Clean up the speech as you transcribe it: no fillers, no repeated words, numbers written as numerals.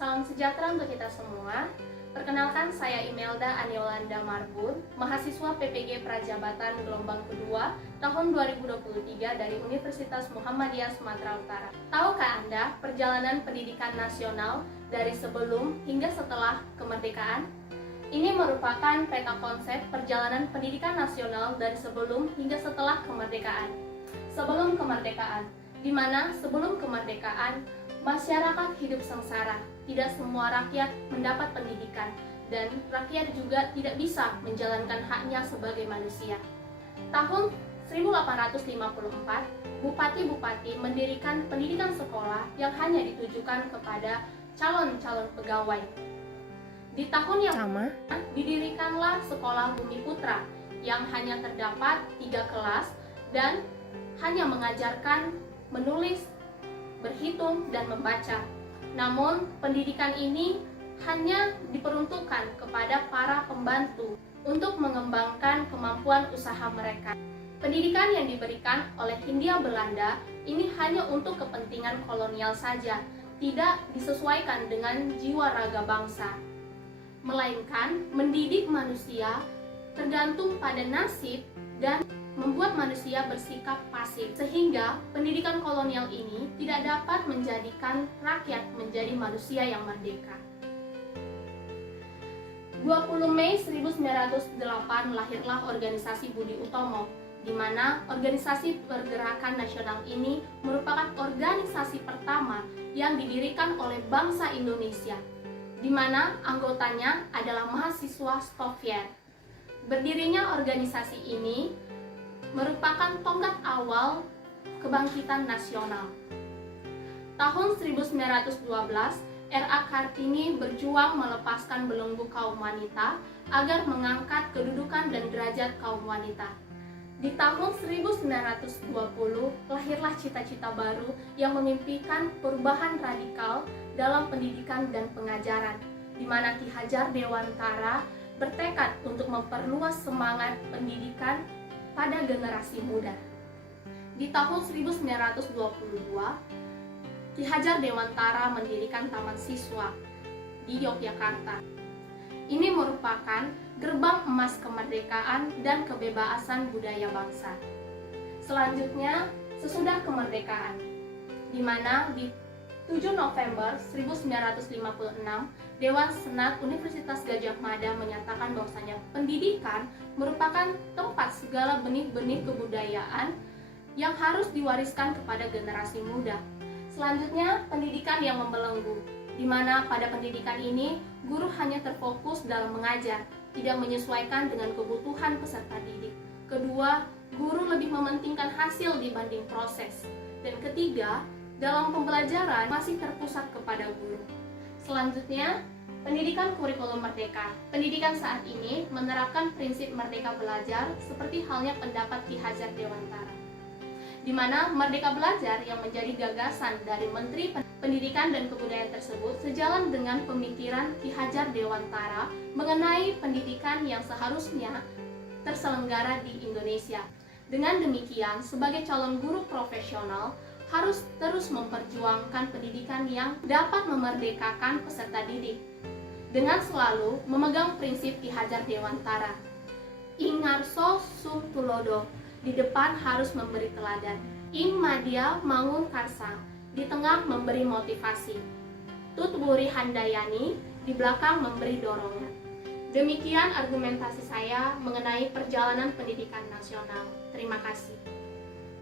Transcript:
Salam sejahtera untuk kita semua. Perkenalkan, saya Imelda Aniolanda Marbun, mahasiswa PPG Prajabatan gelombang kedua tahun 2023 dari Universitas Muhammadiyah Sumatera Utara. Tahukah Anda perjalanan pendidikan nasional dari sebelum hingga setelah kemerdekaan? Ini merupakan peta konsep perjalanan pendidikan nasional dari sebelum hingga setelah kemerdekaan. Sebelum kemerdekaan, di mana sebelum kemerdekaan masyarakat hidup sengsara, tidak semua rakyat mendapat pendidikan, dan rakyat juga tidak bisa menjalankan haknya sebagai manusia. Tahun 1854, bupati-bupati mendirikan pendidikan sekolah yang hanya ditujukan kepada calon-calon pegawai. Di tahun yang sama, didirikanlah Sekolah Bumi Putra yang hanya terdapat 3 kelas dan hanya mengajarkan menulis, berhitung, dan membaca. Namun, pendidikan ini hanya diperuntukkan kepada para pembantu untuk mengembangkan kemampuan usaha mereka. Pendidikan yang diberikan oleh Hindia Belanda ini hanya untuk kepentingan kolonial saja, tidak disesuaikan dengan jiwa raga bangsa, melainkan mendidik manusia tergantung pada nasib dan membuat manusia bersikap pasif, sehingga pendidikan kolonial ini tidak dapat menjadikan rakyat menjadi manusia yang merdeka. 20 Mei 1908 lahirlah organisasi Budi Utomo, di mana organisasi pergerakan nasional ini merupakan organisasi pertama yang didirikan oleh bangsa Indonesia, di mana anggotanya adalah mahasiswa Soviet. Berdirinya organisasi ini merupakan tonggak awal kebangkitan nasional. Tahun 1912, R.A. Kartini berjuang melepaskan belenggu kaum wanita agar mengangkat kedudukan dan derajat kaum wanita. Di tahun 1920, lahirlah cita-cita baru yang memimpikan perubahan radikal dalam pendidikan dan pengajaran, di mana Ki Hajar Dewantara bertekad untuk memperluas semangat pendidikan pada generasi muda. Di tahun 1922, Ki Hajar Dewantara mendirikan Taman Siswa di Yogyakarta. Ini merupakan gerbang emas kemerdekaan dan kebebasan budaya bangsa. Selanjutnya, sesudah kemerdekaan, di mana di 7 November 1956, Dewan Senat Universitas Gadjah Mada menyatakan bahwasanya pendidikan merupakan tempat segala benih-benih kebudayaan yang harus diwariskan kepada generasi muda. Selanjutnya, pendidikan yang membelenggu, di mana pada pendidikan ini guru hanya terfokus dalam mengajar, tidak menyesuaikan dengan kebutuhan peserta didik. Kedua, guru lebih mementingkan hasil dibanding proses. Dan ketiga, dalam pembelajaran masih terpusat kepada guru. Selanjutnya, pendidikan kurikulum merdeka. Pendidikan saat ini menerapkan prinsip merdeka belajar seperti halnya pendapat Ki Hajar Dewantara, di mana merdeka belajar yang menjadi gagasan dari Menteri Pendidikan dan Kebudayaan tersebut sejalan dengan pemikiran Ki Hajar Dewantara mengenai pendidikan yang seharusnya terselenggara di Indonesia. Dengan demikian, sebagai calon guru profesional harus terus memperjuangkan pendidikan yang dapat memerdekakan peserta didik, dengan selalu memegang prinsip Ki Hajar Dewantara. Ingarso sum tulodo, di depan harus memberi teladan. Ing madya mangun karsa, di tengah memberi motivasi. Tut buri handayani, di belakang memberi dorongan. Demikian argumentasi saya mengenai perjalanan pendidikan nasional. Terima kasih.